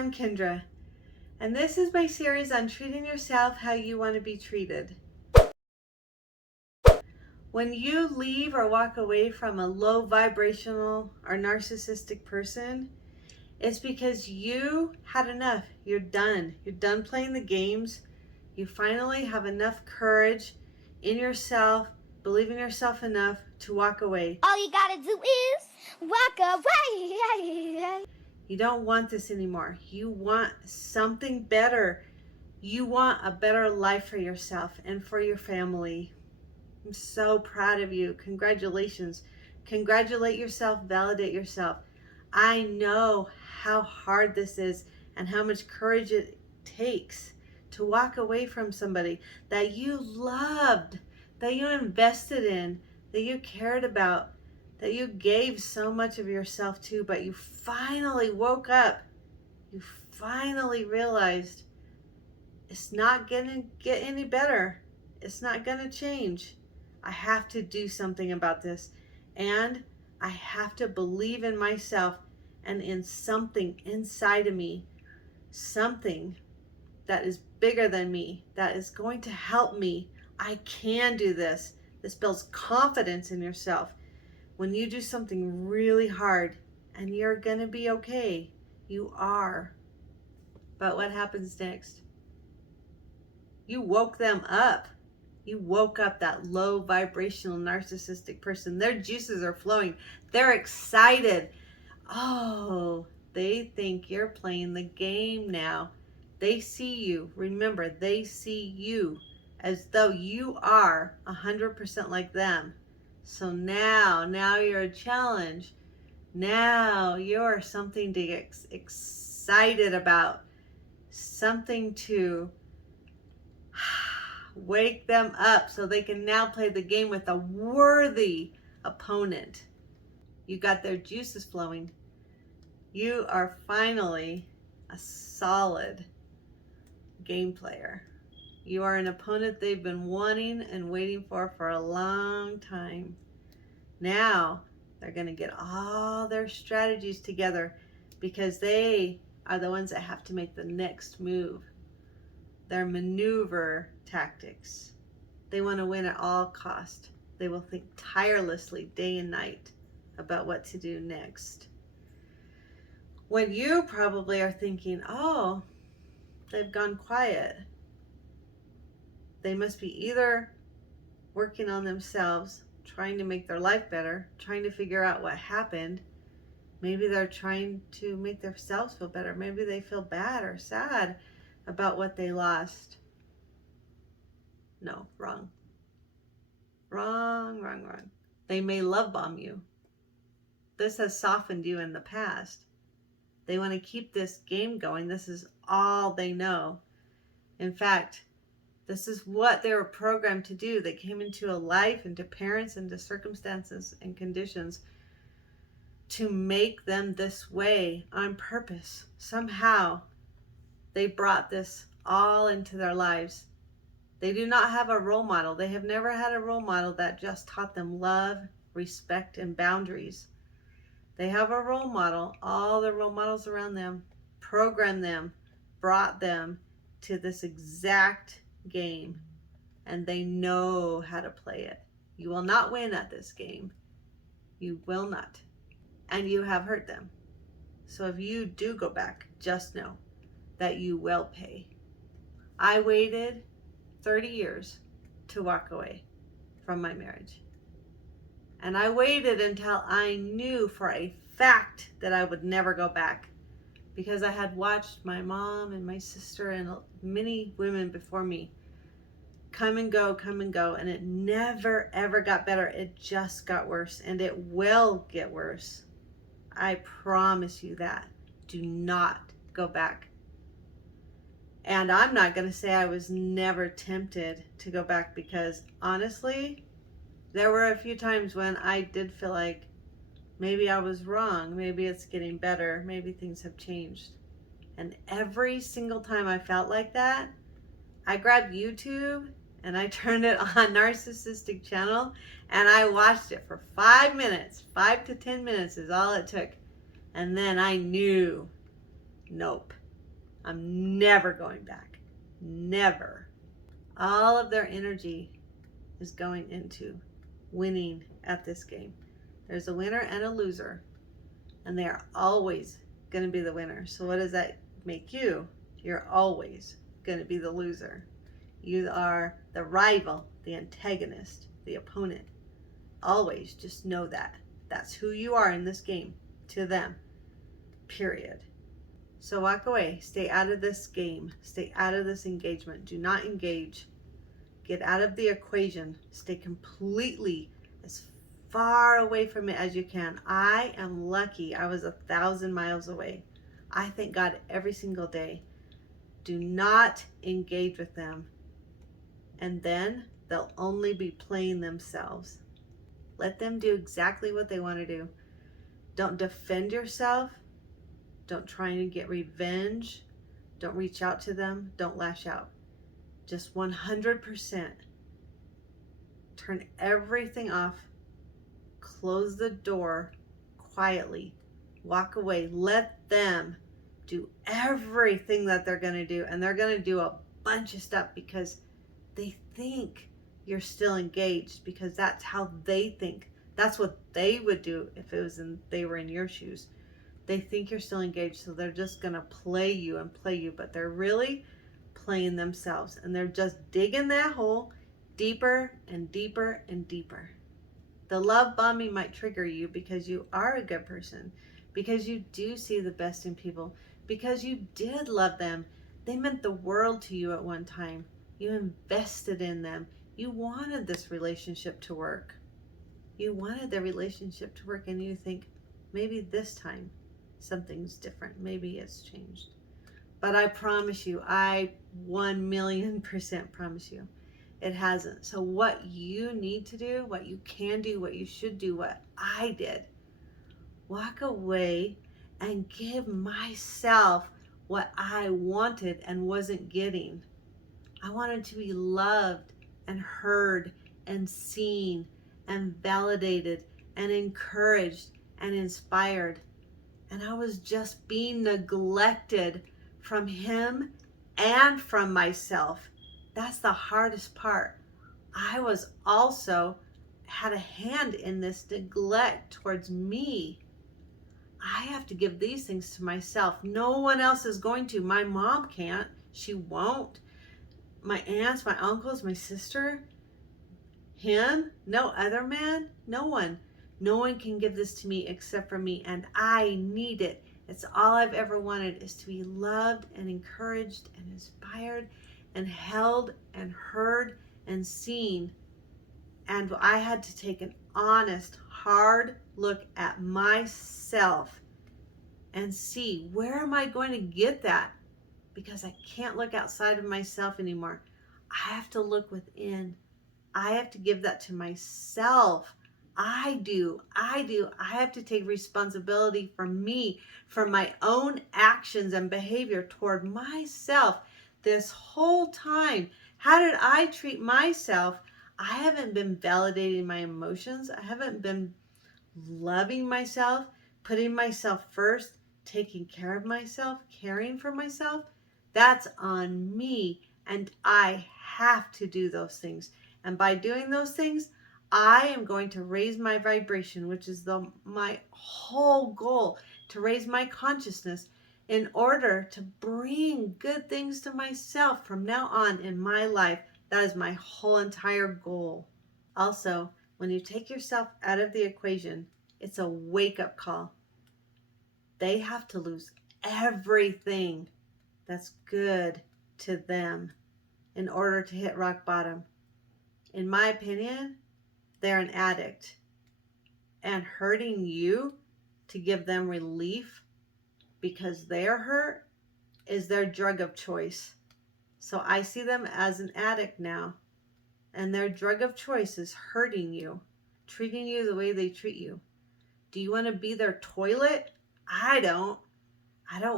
I'm Kendra, and this is my series on treating yourself how you want to be treated. When you leave or walk away from a low vibrational or narcissistic person, it's because you had enough. You're done. You're done playing the games. You finally have enough courage in yourself, believe in yourself enough to walk away. All you gotta do is walk away. You don't want this anymore. You want something better. You want a better life for yourself and for your family. I'm so proud of you. Congratulations. Congratulate yourself. Validate yourself. I know how hard this is and how much courage it takes to walk away from somebody that you loved, that you invested in, that you cared about, that you gave so much of yourself to, but you finally woke up. You finally realized it's not gonna get any better. It's not gonna change. I have to do something about this. And I have to believe in myself and in something inside of me, something that is bigger than me, that is going to help me. I can do this. This builds confidence in yourself. When you do something really hard and you're gonna be okay, you are. But what happens next? You woke them up. You woke up that low vibrational narcissistic person. Their juices are flowing. They're excited. Oh, they think you're playing the game now. They see you. Remember, they see you as though you are 100% like them. So now you're a challenge. Now you're something to get excited about, something to wake them up so they can now play the game with a worthy opponent. You got their juices flowing. You are finally a solid game player. You are an opponent they've been wanting and waiting for a long time. Now they're going to get all their strategies together because they are the ones that have to make the next move. Their maneuver tactics. They want to win at all cost. They will think tirelessly day and night about what to do next. When you probably are thinking, oh, they've gone quiet. They must be either working on themselves, trying to make their life better, trying to figure out what happened. Maybe they're trying to make themselves feel better. Maybe they feel bad or sad about what they lost. No, wrong. Wrong. They may love bomb you. This has softened you in the past. They want to keep this game going. This is all they know. In fact, this is what they were programmed to do. They came into a life, into parents, into circumstances and conditions to make them this way on purpose. Somehow they brought this all into their lives. They do not have a role model. They have never had a role model that just taught them love, respect, and boundaries. They have a role model. All the role models around them programmed them, brought them to this exact game, and they know how to play it. You will not win at this game. You will not. And you have hurt them. So if you do go back, just know that you will pay. I waited 30 years to walk away from my marriage. And I waited until I knew for a fact that I would never go back, because I had watched my mom and my sister and many women before me come and go, and it never ever got better. It just got worse, and it will get worse. I promise you that. Do not go back. And I'm not going to say I was never tempted to go back, because honestly, there were a few times when I did feel like maybe I was wrong. Maybe it's getting better. Maybe things have changed. And every single time I felt like that, I grabbed YouTube and I turned it on Narcissistic channel and I watched it for 5 minutes. 5 to 10 minutes is all it took. And then I knew, nope, I'm never going back. Never. All of their energy is going into winning at this game. There's a winner and a loser, and they are always going to be the winner. So what does that make you? You're always going to be the loser. You are the rival, the antagonist, the opponent. Always just know that. That's who you are in this game to them. Period. So walk away. Stay out of this game. Stay out of this engagement. Do not engage. Get out of the equation. Stay completely as far away from it as you can. I am lucky. I was 1,000 miles away. I thank God every single day. Do not engage with them. And then they'll only be playing themselves. Let them do exactly what they want to do. Don't defend yourself. Don't try and get revenge. Don't reach out to them. Don't lash out. Just 100%. Turn everything off. Close the door quietly. Walk away. Let them do everything that they're going to do. And they're going to do a bunch of stuff because they think you're still engaged, because that's how they think. That's what they would do if it was they were in your shoes. They think you're still engaged, so they're just going to play you, but they're really playing themselves, and they're just digging that hole deeper and deeper and deeper. The love bombing might trigger you because you are a good person, because you do see the best in people, because you did love them. They meant the world to you at one time. You invested in them. You wanted this relationship to work. You wanted the relationship to work, and you think, maybe this time something's different. Maybe it's changed. But I promise you, I 1,000,000% promise you, it hasn't. So what you need to do, what you can do, what you should do, what I did, walk away and give myself what I wanted and wasn't getting. I wanted to be loved and heard and seen and validated and encouraged and inspired. And I was just being neglected from him and from myself. That's the hardest part. I was also had a hand in this neglect towards me. I have to give these things to myself. No one else is going to. My mom can't. She won't. My aunts, my uncles, my sister, him, no other man, no one. No one can give this to me except for me, and I need it. It's all I've ever wanted, is to be loved and encouraged and inspired and held and heard and seen. And I had to take an honest, hard look at myself and see, where am I going to get that? Because I can't look outside of myself anymore. I have to look within. I have to give that to myself. I do. I have to take responsibility for me, for my own actions and behavior toward myself this whole time. How did I treat myself? I haven't been validating my emotions. I haven't been loving myself, putting myself first, taking care of myself, caring for myself. That's on me, and I have to do those things. And by doing those things, I am going to raise my vibration, which is my whole goal, to raise my consciousness in order to bring good things to myself from now on in my life. That is my whole entire goal. Also, when you take yourself out of the equation, it's a wake-up call. They have to lose everything that's good to them in order to hit rock bottom. In my opinion, they're an addict, and hurting you to give them relief because they're hurt is their drug of choice. So I see them as an addict now, and their drug of choice is hurting you, treating you the way they treat you. Do you want to be their toilet? I don't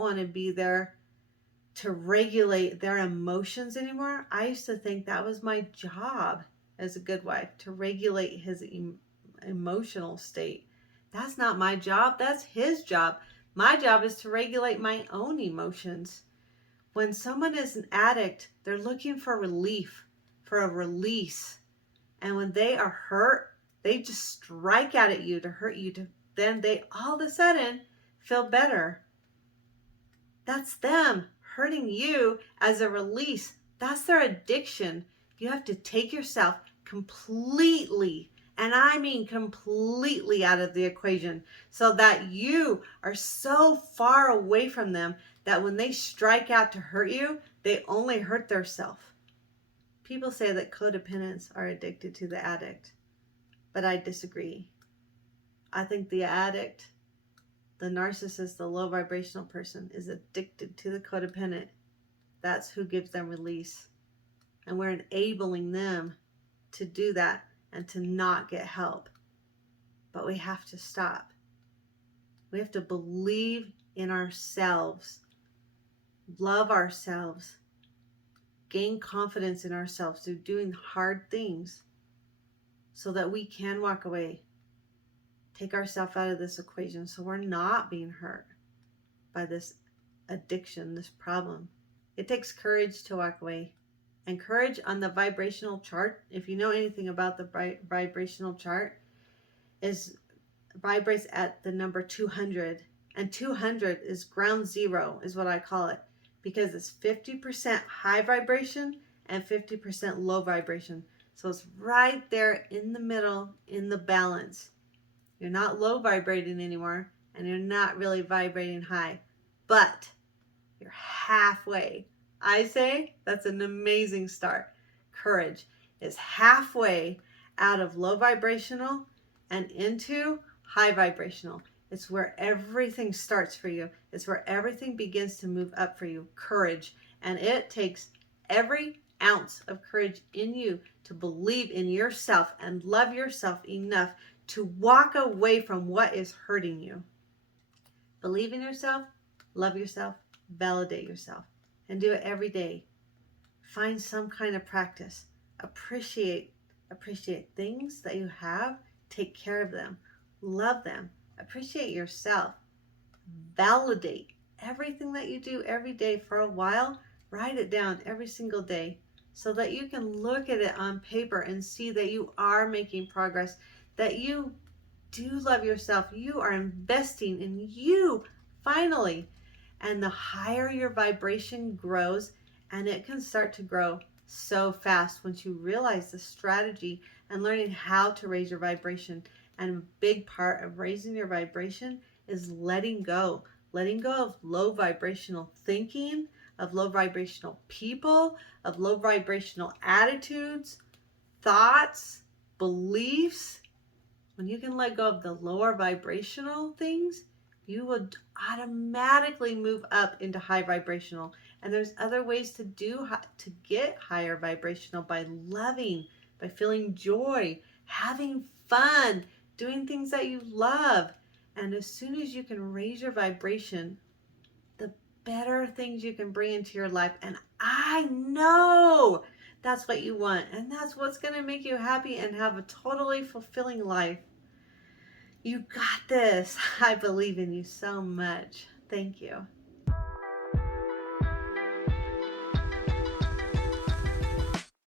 want to be there to regulate their emotions anymore. I used to think that was my job as a good wife, to regulate his emotional state. That's not my job. That's his job. My job is to regulate my own emotions. When someone is an addict, they're looking for relief, for a release. And when they are hurt, they just strike out at you to hurt you. Then they all of a sudden feel better. That's them hurting you as a release. That's their addiction. You have to take yourself completely, and I mean completely, out of the equation so that you are so far away from them that when they strike out to hurt you, they only hurt themselves. People say that codependents are addicted to the addict, but I disagree. I think the addict, the narcissist, the low vibrational person, is addicted to the codependent. That's who gives them release. And we're enabling them to do that and to not get help. But we have to stop. We have to believe in ourselves, love ourselves, gain confidence in ourselves through doing hard things so that we can walk away, take ourselves out of this equation so we're not being hurt by this addiction, this problem. It takes courage to walk away. And courage on the vibrational chart, if you know anything about the vibrational chart, vibrates at the number 200. And 200 is ground zero, is what I call it, because it's 50% high vibration and 50% low vibration. So it's right there in the middle, in the balance. You're not low vibrating anymore, and you're not really vibrating high, but you're halfway. I say that's an amazing start. Courage is halfway out of low vibrational and into high vibrational. It's where everything starts for you. It's where everything begins to move up for you. Courage. And it takes every ounce of courage in you to believe in yourself and love yourself enough to walk away from what is hurting you. Believe in yourself, love yourself, validate yourself, and do it every day. Find some kind of practice. Appreciate things that you have. Take care of them. Love them. Appreciate yourself. Validate everything that you do every day for a while. Write it down every single day so that you can look at it on paper and see that you are making progress, that you do love yourself. You are investing in you finally. And the higher your vibration grows, and it can start to grow so fast once you realize the strategy and learning how to raise your vibration. And a big part of raising your vibration is letting go of low vibrational thinking, of low vibrational people, of low vibrational attitudes, thoughts, beliefs. When you can let go of the lower vibrational things, you will automatically move up into high vibrational. And there's other ways to get higher vibrational by loving, by feeling joy, having fun, doing things that you love. And as soon as you can raise your vibration, the better things you can bring into your life. And I know that's what you want. And that's what's going to make you happy and have a totally fulfilling life. You got this. I believe in you so much. Thank you.